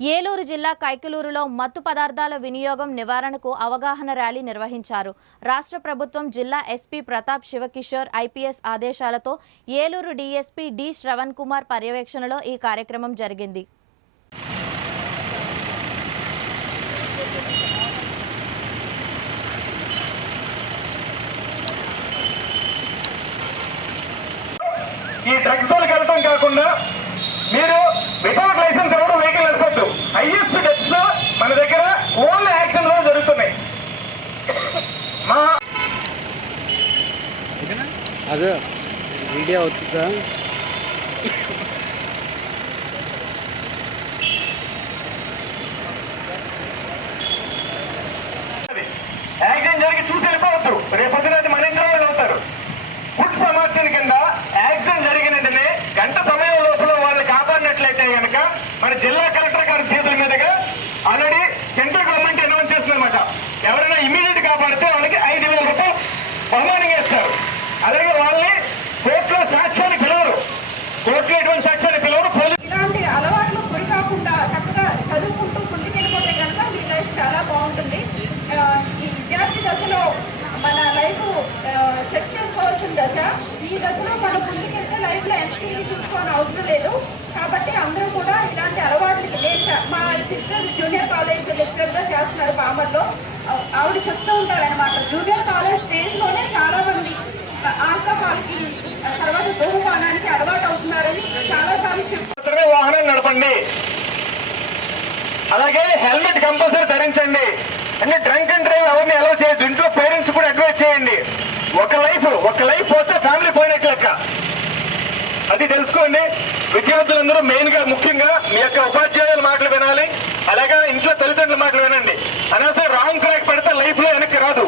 ఏలూరు జిల్లా కైకలూరులో మత్తు పదార్థాల వినియోగం నివారణకు అవగాహన ర్యాలీ నిర్వహించారు. రాష్ట్ర ప్రభుత్వం జిల్లా ఎస్పీ ప్రతాప్ శివకిషోర్ ఐపీఎస్ ఆదేశాలతో ఏలూరు డీఎస్పీ డి శ్రవణ్ కుమార్ పర్యవేక్షణలో ఈ కార్యక్రమం జరిగింది. ఈ డ్రగ్స్ తోలికి వెళ్ళటం కాకుండా మీరు వితౌట్ లైసెన్స్ ఎవరు వెహికల్ నడపద్దు. హైయెస్ట్ డెత్స్ మన దగ్గర ఓన్లీ యాక్షన్ లో జరుగుతున్నాయి. మా అదే వీడియో అవుతుందా? యాక్సిడెంట్ జరిగి చూసి వెళ్ళిపోవద్దు. రేపొద్దున మన ఇంట్లో వాళ్ళు అవుతారు. ఫుడ్ సమాచారం కింద యాక్సిడెంట్ జరిగినట్టునే గంట సమయం లోపల వాళ్ళు కాపాడినట్లయితే కనుక మన జిల్లా కలెక్టర్ గారి చేతుల మీదుగా ఆల్రెడీ సెంట్రల్ గవర్నమెంట్ అనౌన్స్ చేస్తుందన్నమాట. ఎవరైనా ఇమీడియట్ కాపాడితే వాళ్ళకి 5,000 రూపాయలు బహుమానం చేస్తారు. అలాగే వాళ్ళని కోర్టులో సాక్ష్యాన్ని పిలవరు. కోర్టులో ఎటువంటి సాక్ష్యాన్ని పిలవరు. ఇలాంటి అలవాట్లు గురి కాకుండా చక్కగా చదువుకుంటూ ముందుకెళ్ళిపోతే కనుక మీ లైఫ్ చాలా బాగుంటుంది. ఈ విద్యార్థి దశలో మన లైఫ్ సెట్ చేసుకోవాల్సిన దశ. ఈ దశలో మనం ముందుకెళ్తే లైఫ్ లో ఎంత చూసుకోవాలని అవసరం లేదు. కాబట్టి అందరూ కూడా ఇలాంటి అలవాట్లకి మా సిస్టర్ జూనియర్ కాలేజ్ లెక్చరర్ గా చేస్తున్నారు పామర్లో. ఆవిడ చెప్తూ ఉంటారనమాట, జూనియర్ కాలేజ్ స్టేజ్ లోనే చాలా మంది ఆల్కహాల్కి తర్వాత ధూమపానానికి అలవాటు అవుతున్నారని చాలా సార్లు చెప్తారు. వాహనం నడపండి, అలాగే హెల్మెట్ కంపల్సరీ ధరించండి. అంటే డ్రంక్ అండ్ డ్రైవ్ ఎవరిని అలౌ చేయొద్దు. ఇంట్లో పేరెంట్స్ కూడా అడ్వైజ్ చేయండి. ఒక లైఫ్ పోతే ఫ్యామిలీ పోయినట్లు లెక్క. అది తెలుసుకోండి. విద్యార్థులందరూ మెయిన్ గా ముఖ్యంగా మీ యొక్క ఉపాధ్యాయుల మాటలు వినాలి. అలాగే ఇంట్లో తల్లిదండ్రుల మాటలు వినండి. అనవసరం రాంగ్ ట్రాక్ పెడితే లైఫ్ లో వెనక్కి రాదు.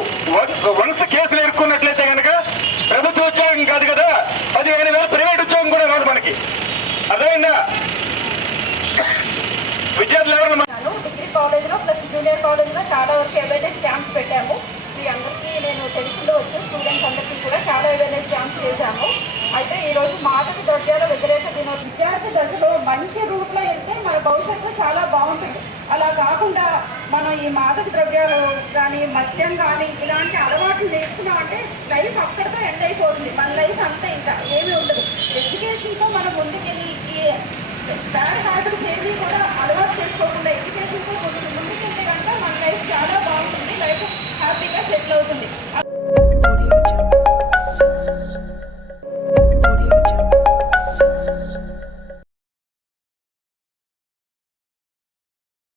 వన్స్ కేసులు ఇరుక్కున్నట్లయితే కనుక ప్రభుత్వ ఉద్యోగం కాదు కదా, 15,000 ప్రైవేట్ ఉద్యోగం కూడా రాదు మనకి. అర్థమైందా? విద్యార్థులు ఎవరు డిగ్రీ కాలేజ్ లో ప్లస్ జూనియర్ కాలేజ్ లో చాలా వరకు అవేర్నెస్ క్యాంప్స్ పెట్టాము. మీ అందరికీ నేను తెలుగులో వచ్చే స్టూడెంట్స్ అందరికీ కూడా చాలా అవేర్నెస్ క్యాంప్స్ చేశాము. అయితే ఈ రోజు మాదక ద్రవ్యాల వ్యతిరేక దినోత్సవం. విద్యార్థి దశలో మంచి రూట్ లో వెళ్తే మన భవిష్యత్తు చాలా బాగుంటుంది. అలా కాకుండా మనం ఈ మాదక ద్రవ్యాలు కానీ మద్యం కానీ ఇలాంటి అలవాట్లు నేర్చుకున్నామంటే లైఫ్ అక్కడితో ఎండ్ అయిపోతుంది. మన లైఫ్ అంతా ఇంకా ఏమీ ఉండదు. ఎడ్యుకేషన్తో మనం ముందుకెళ్ళి ఈ బ్యాడ్ హ్యాబిట్స్ ఏమీ కూడా అలవాటు